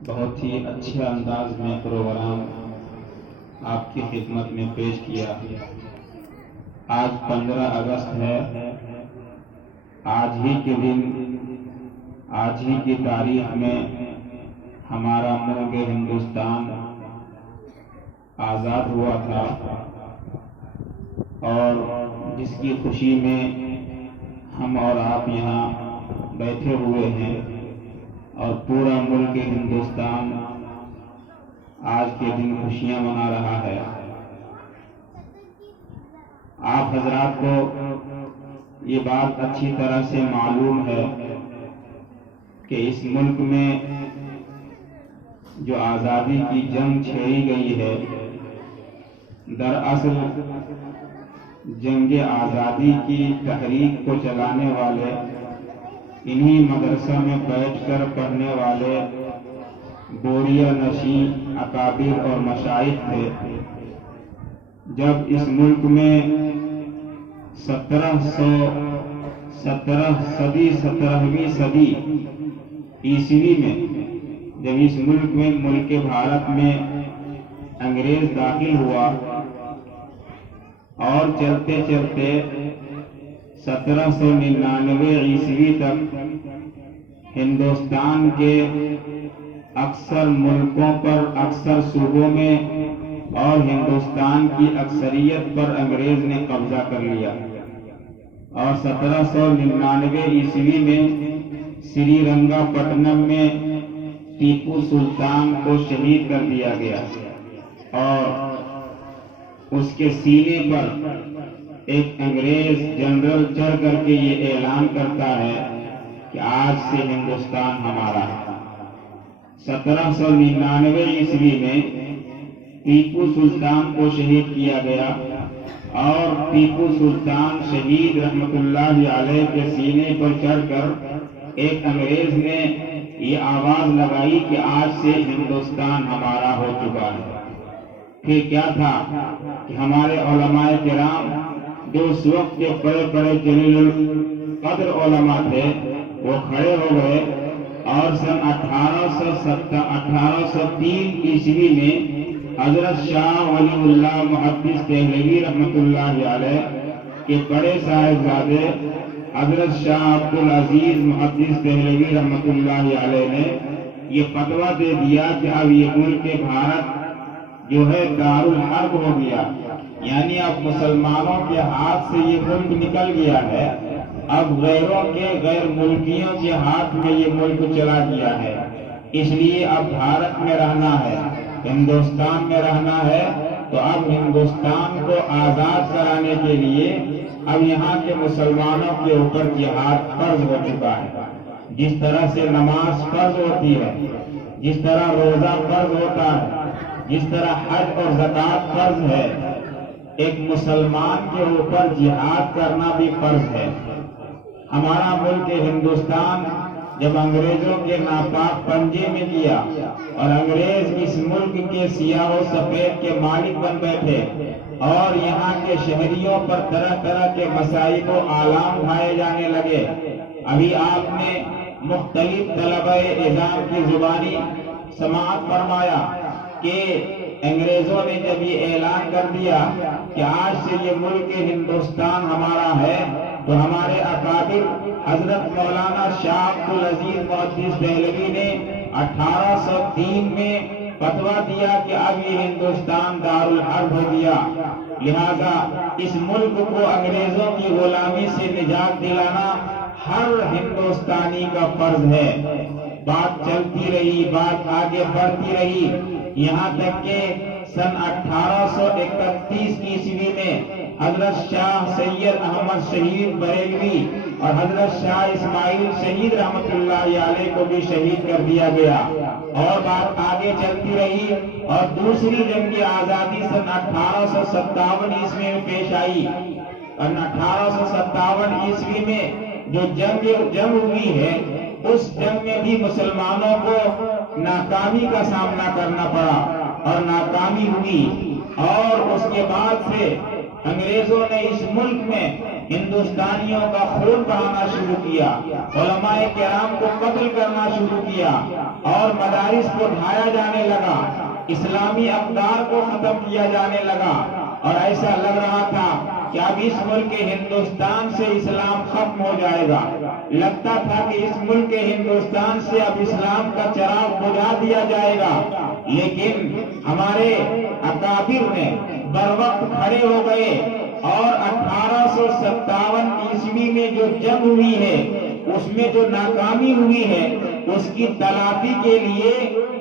بہت ہی اچھے انداز میں پروگرام آپ کی خدمت میں پیش کیا۔ آج 15 اگست ہے۔ آج ہی کے دن، آج ہی کی تاریخ میں ہمارا ملک ہندوستان آزاد ہوا تھا، اور جس کی خوشی میں ہم اور آپ یہاں بیٹھے ہوئے ہیں، اور پورا ملک ہندوستان آج کے دن خوشیاں منا رہا ہے۔ آپ حضرات کو یہ بات اچھی طرح سے معلوم ہے کہ اس ملک میں جو آزادی کی جنگ چھیڑی گئی ہے، دراصل جنگ آزادی کی تحریک کو چلانے والے انہی مدرسہ میں بیٹھ کر پڑھنے والے بوریہ نشین اکابر اور مشائخ تھے۔ جب اس ملک میں 17ویں صدی عیسوی میں جب اس ملک بھارت میں انگریز داخل ہوا، اور چلتے چلتے 1799 عیسوی تک ہندوستان کے اکثر ملکوں پر، اکثر صوبوں میں اور ہندوستان کی اکثریت پر انگریز نے قبضہ کر لیا، اور 1799 عیسوی میں سری رنگا پٹنم میں ٹیپو سلطان کو شہید کر دیا گیا، اور اس کے سینے پر ایک انگریز جنرل چڑھ کر کے یہ اعلان کرتا ہے کہ آج سے ہندوستان ہمارا ہے۔ 1799 عیسوی میں ٹیپو سلطان کو شہید کیا گیا، اور ٹیپو سلطان شہید رحمت اللہ علیہ کے سینے پر چڑھ کر ایک انگریز نے یہ آواز لگائی کہ آج سے ہندوستان ہمارا ہو چکا ہے۔ پھر کیا تھا کہ ہمارے علماء کرام جو اس وقت کے بڑے بڑے جلیل القدر علماء تھے، وہ کھڑے ہو گئے، اور سن 1803 عیسوی میں حضرت شاہ ولی اللہ محدث دہلوی رحمت اللہ علیہ کے بڑے صاحبزادے حضرت شاہ عبدالعزیز محدث دہلوی رحمت اللہ علیہ نے یہ فتویٰ دے دیا کہ اب یہ ملک بھارت جو ہے دارالحرب ہو گیا، یعنی اب مسلمانوں کے ہاتھ سے یہ ملک نکل گیا ہے، اب غیروں کے، غیر ملکیوں کے ہاتھ میں یہ ملک چلا گیا ہے، اس لیے اب بھارت میں رہنا ہے، ہندوستان میں رہنا ہے، تو اب ہندوستان کو آزاد کرانے کے لیے اب یہاں کے مسلمانوں کے اوپر جہاد فرض ہو چکا ہے۔ جس طرح سے نماز فرض ہوتی ہے، جس طرح روزہ فرض ہوتا ہے، جس طرح حج اور زکوٰۃ فرض ہے، ایک مسلمان کے اوپر جہاد کرنا بھی فرض ہے۔ ہمارا ملک ہندوستان جب انگریزوں کے ناپاک پنجے میں گیا، اور انگریز اس ملک کے سیاہ و سفید کے مالک بن بیٹھے، اور یہاں کے شہریوں پر طرح طرح کے مصائب و آلام ڈھائے جانے لگے۔ ابھی آپ نے مختلف طلبہ نظام کی زبانی سماعت فرمایا کہ انگریزوں نے جب یہ اعلان کر دیا کہ آج سے یہ ملک ہندوستان ہمارا ہے، تو ہمارے اکابر حضرت مولانا شاہ عبدالعزیز محدث دہلوی نے 1803 میں فتویٰ دیا کہ اب یہ ہندوستان دارالحرب ہو گیا، لہذا اس ملک کو انگریزوں کی غلامی سے نجات دلانا ہر ہندوستانی کا فرض ہے۔ بات چلتی رہی، بات آگے بڑھتی رہی، یہاں تک کہ سن 1831 عیسوی میں حضرت شاہ سید احمد شہید بریلوی اور حضرت شاہ اسماعیل شہید رحمت اللہ علیہ کو بھی شہید کر دیا گیا، اور بات آگے چلتی رہی، اور دوسری جنگ آزادی سن 1857 عیسوی میں پیش آئی، اور 1857 عیسوی میں جو جنگ ہوئی ہے، اس جنگ میں بھی مسلمانوں کو ناکامی کا سامنا کرنا پڑا، اور ناکامی ہوئی، اور اس کے بعد سے انگریزوں نے اس ملک میں ہندوستانیوں کا خون بہانا شروع کیا، علماء کرام کو قتل کرنا شروع کیا اور مدارس کو ڈھایا جانے لگا، اسلامی اقدار کو ختم کیا جانے لگا، اور ایسا لگ رہا تھا کہ اب اس ملک ہندوستان سے اسلام ختم ہو جائے گا۔ لگتا تھا کہ اس ملک ہندوستان سے اب اسلام کا چراغ بجھا دیا جائے گا، لیکن ہمارے اکابر نے بروقت کھڑے ہو گئے اور 1857 عیسوی میں جو جنگ ہوئی ہے، اس میں جو ناکامی ہوئی ہے، اس کی تلافی کے لیے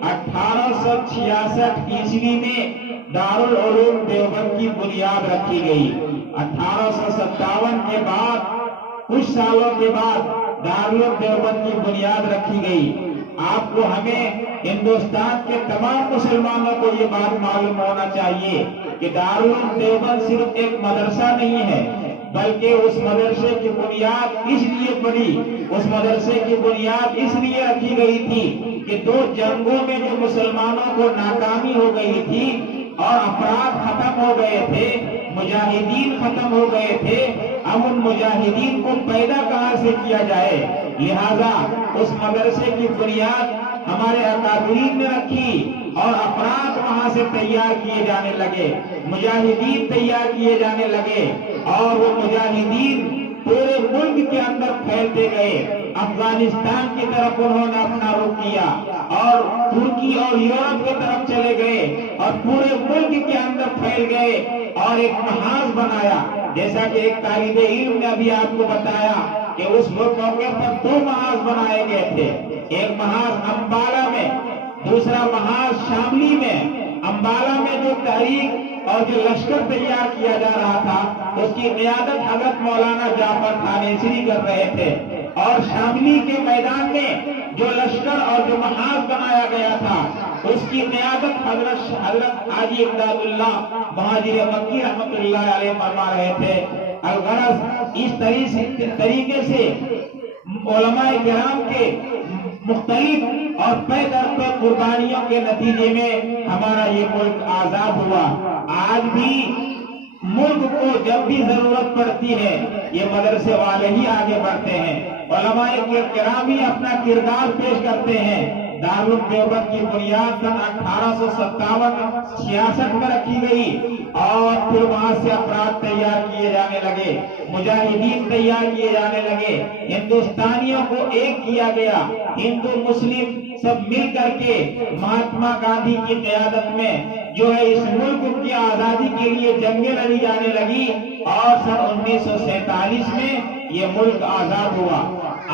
1866 عیسوی میں دارالعلوم دیوبند کی بنیاد رکھی گئی۔ 1857 کے بعد کچھ سالوں کے بعد دارالعلوم دیوبند کی بنیاد رکھی گئی۔ آپ کو ہمیں ہندوستان کے تمام مسلمانوں کو یہ بات معلوم ہونا چاہیے کہ دارالعلوم دیوبند صرف ایک مدرسہ نہیں ہے، بلکہ اس مدرسے کی بنیاد اس لیے پڑی، اس مدرسے کی بنیاد اس لیے رکھی گئی تھی کہ دو جنگوں میں جو مسلمانوں کو ناکامی ہو گئی تھی اور افراد ختم ہو گئے تھے، مجاہدین ختم ہو گئے تھے، اب ان مجاہدین کو پیدا کہاں سے کیا جائے؟ لہذا اس مدرسے کی بنیاد ہمارے اکابرین نے رکھی اور افراد وہاں سے تیار کیے جانے لگے، مجاہدین تیار کیے جانے لگے، اور وہ مجاہدین پورے ملک کے اندر پھیلتے گئے۔ افغانستان کی طرف انہوں نے اپنا رخ کیا اور ترکی اور یورپ کی طرف چلے گئے اور پورے ملک کے اندر پھیل گئے اور ایک محاذ بنایا۔ جیسا کہ ایک طالب علم نے ابھی آپ کو بتایا کہ اس موقع پر دو محاذ بنائے گئے تھے، ایک محاذ امبالہ میں، دوسرا محاذ شاملی میں۔ امبالہ میں جو تحریک اور جو لشکر تیار کیا جا رہا تھا، اس کی قیادت حضرت مولانا جعفر تھانیسری کر رہے تھے، اور شاملی کے میدان میں جو لشکر اور جو محاذ بنایا گیا تھا، اس کی قیادت حضرت حاجی امداد اللہ مہاجر مکی رحمت اللہ علیہ فرما رہے تھے۔ الغرض اس طریقے سے علماء کرام کے مختلف اور پے در پے قربانیوں کے نتیجے میں ہمارا یہ ملک آزاد ہوا۔ آج بھی ملک کو جب بھی ضرورت پڑتی ہے یہ مدرسے والے ہی آگے بڑھتے ہیں، علماء کرام ہی اپنا کردار پیش کرتے ہیں۔ دارالعلوم دیوبند کی بنیاد سن 1857-66 میں رکھی گئی اور پھر وہاں سے افراد تیار کیے جانے لگے، مجاہدین تیار کیے جانے لگے، ہندوستانیوں کو ایک کیا گیا، ہندو مسلم سب مل کر کے مہاتما گاندھی کی قیادت میں جو ہے اس ملک کی آزادی کے لیے جنگیں لڑی جانے لگی اور سن 1947 میں یہ ملک آزاد ہوا۔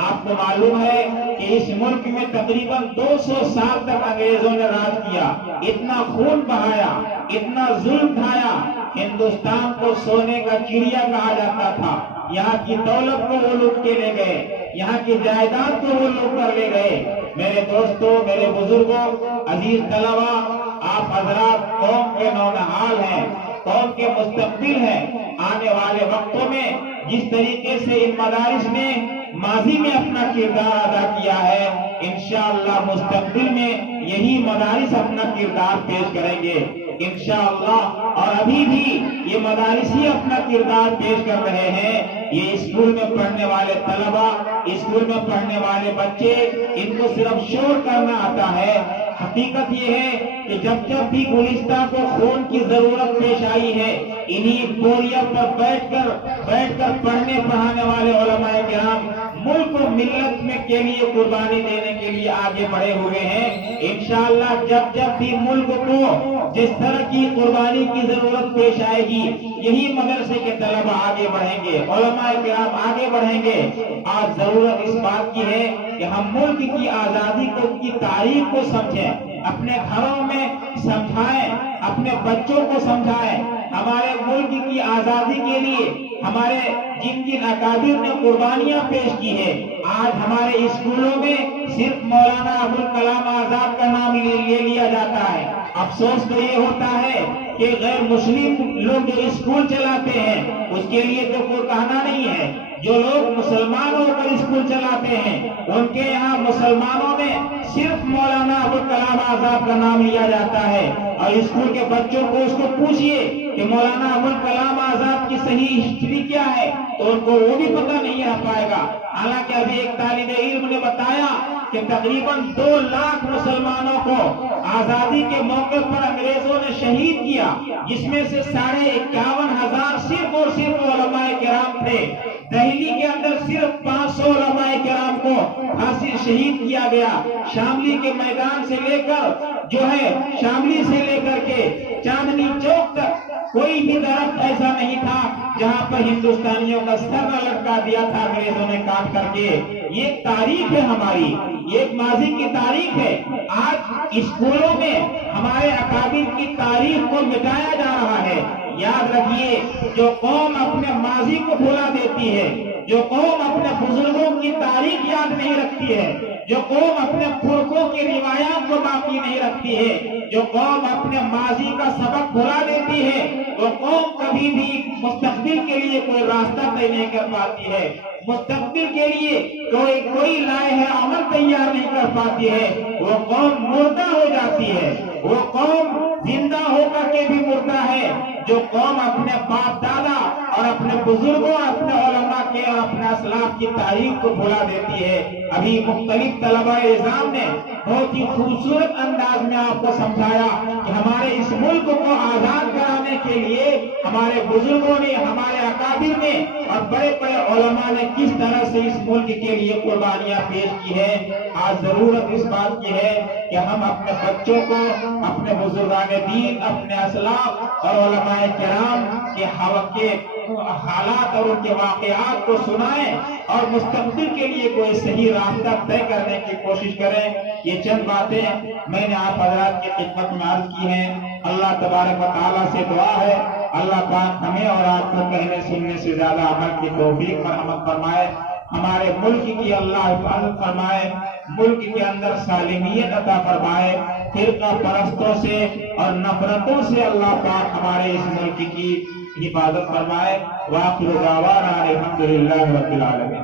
آپ کو معلوم ہے کہ اس ملک میں تقریباً 200 سال تک انگریزوں نے راج کیا، اتنا خون بہایا، اتنا ظلم ڈھایا، ہندوستان کو سونے کا چڑیا کہا جاتا تھا۔ یہاں کی دولت کو وہ لوٹ کے لے گئے، یہاں کی جائیداد کو وہ لوٹ کر لے گئے۔ میرے دوستوں، میرے بزرگوں، عزیز طلبہ، آپ حضرات قوم کے نونہال ہیں، قوم کے مستقبل ہیں۔ آنے والے وقتوں میں جس طریقے سے ان مدارس نے ماضی میں اپنا کردار ادا کیا ہے، انشاءاللہ مستقبل میں یہی مدارس اپنا کردار پیش کریں گے انشاءاللہ، اور ابھی بھی یہ مدارس ہی اپنا کردار پیش کر رہے ہیں۔ یہ اسکول میں پڑھنے والے طلبہ، اسکول میں پڑھنے والے بچے، ان کو صرف شور کرنا آتا ہے۔ حقیقت یہ ہے کہ جب جب بھی گلستان کو خون کی ضرورت پیش آئی ہے، انہی بوریوں پر بیٹھ کر پڑھنے پڑھانے والے علماء کرام ملک و ملت میں کے لیے قربانی دینے کے لیے آگے بڑھے ہوئے ہیں۔ انشاءاللہ جب جب بھی ملک کو جس طرح کی قربانی کی ضرورت پیش آئے گی، یہی مدرسے کے طلبہ آگے بڑھیں گے، علماء کرام آگے بڑھیں گے۔ آج ضرورت اس بات کی ہے کہ ہم ملک کی آزادی کی تاریخ کو سمجھیں، اپنے گھروں میں سمجھائیں، اپنے بچوں کو سمجھائیں۔ ہمارے ملک کی آزادی کے لیے ہمارے جن اکابر نے قربانیاں پیش کی ہے، آج ہمارے اسکولوں میں صرف مولانا ابوالکلام آزاد کا نام لے لیا جاتا ہے۔ افسوس تو یہ ہوتا ہے کہ غیر مسلم لوگ جو اسکول چلاتے ہیں اس کے لیے تو کوئی کہنا نہیں ہے۔ جو لوگ مسلمان ہو کر اسکول چلاتے ہیں ان کے یہاں مسلمانوں میں صرف مولانا ابوالکلام آزاد کا نام لیا جاتا ہے، اور اسکول کے بچوں کو اس کو پوچھئے کہ مولانا ابوال کلام آزاد کی صحیح ہسٹری کیا ہے تو ان کو وہ بھی پتہ نہیں رہ پائے گا۔ حالانکہ ابھی ایک طالب علم نے بتایا کہ تقریباً 2 لاکھ مسلمانوں کو آزادی کے موقع پر انگریزوں نے شہید کیا، جس میں سے 51,500 صرف اور صرف علماء کرام تھے۔ دہلی کے اندر صرف 500 علماء کرام کو پھانسی شہید کیا گیا۔ شاملی کے میدان سے لے کر شاملی سے لے کر کے چاندنی چوک تک کوئی بھی درخت ایسا نہیں تھا جہاں پر ہندوستانیوں کا سر نہ لٹکا دیا تھا انگریزوں نے کاٹ کر کے۔ یہ ایک تاریخ ہے ہماری، یہ ایک ماضی کی تاریخ ہے۔ آج اسکولوں میں ہمارے اکابر کی تاریخ کو مٹایا جا رہا ہے۔ یاد رکھیے، جو قوم اپنے ماضی کو بھلا دیتی ہے، جو قوم اپنے بزرگوں کی تاریخ یاد نہیں رکھتی ہے، جو قوم اپنے پرکھوں کی روایات کو باقی نہیں رکھتی ہے، جو قوم اپنے ماضی کا سبق بھلا دیتی ہے، وہ قوم کبھی بھی مستقبل کے لیے کوئی راستہ طے نہیں کر پاتی ہے، مستقبل کے لیے کوئی لائحہ عمل تیار نہیں کر پاتی ہے، وہ قوم مردہ ہو جاتی ہے، وہ قوم زندہ ہو کر کے بھی مردہ ہے۔ جو قوم اپنے باپ دادا اور اپنے بزرگوں، اپنے علماء کے اور اپنے اسلاف کی تاریخ کو بھلا دیتی ہے۔ ابھی مختلف طلبہ نظام نے بہت ہی خوبصورت انداز میں آپ کو سمجھایا کہ ہمارے اس ملک کو آزاد کرانے کے لیے ہمارے بزرگوں نے، ہمارے اکابر نے اور بڑے بڑے علماء نے کس طرح سے اس ملک کے لیے قربانیاں پیش کی ہے۔ آج ضرورت اس بات کی ہے کہ ہم اپنے بچوں کو اپنے بزرگان دین، اپنے اسلاف اور علماء کرام کے حالات اور ان کے واقعات کو سنائیں اور مستقبل کے لیے کوئی صحیح راستہ طے کرنے کی کوشش کریں۔ یہ چند باتیں میں نے آپ حضرات کی خدمت میں عرض کی ہیں۔ اللہ تبارک و تعالیٰ سے دعا ہے اللہ پاک ہمیں اور آپ کو کہنے سننے سے زیادہ عمل کی توفیق مرحمت فرمائے، ہمارے ملک کی اللہ حفاظت فرمائے، ملک کے اندر سالمیت عطا فرمائے، فرقہ پرستوں سے اور نفرتوں سے اللہ پاک ہمارے اس ملک کی حفاظت فرمائے۔ وآخر دعوانا الحمدللہ رب العالمین۔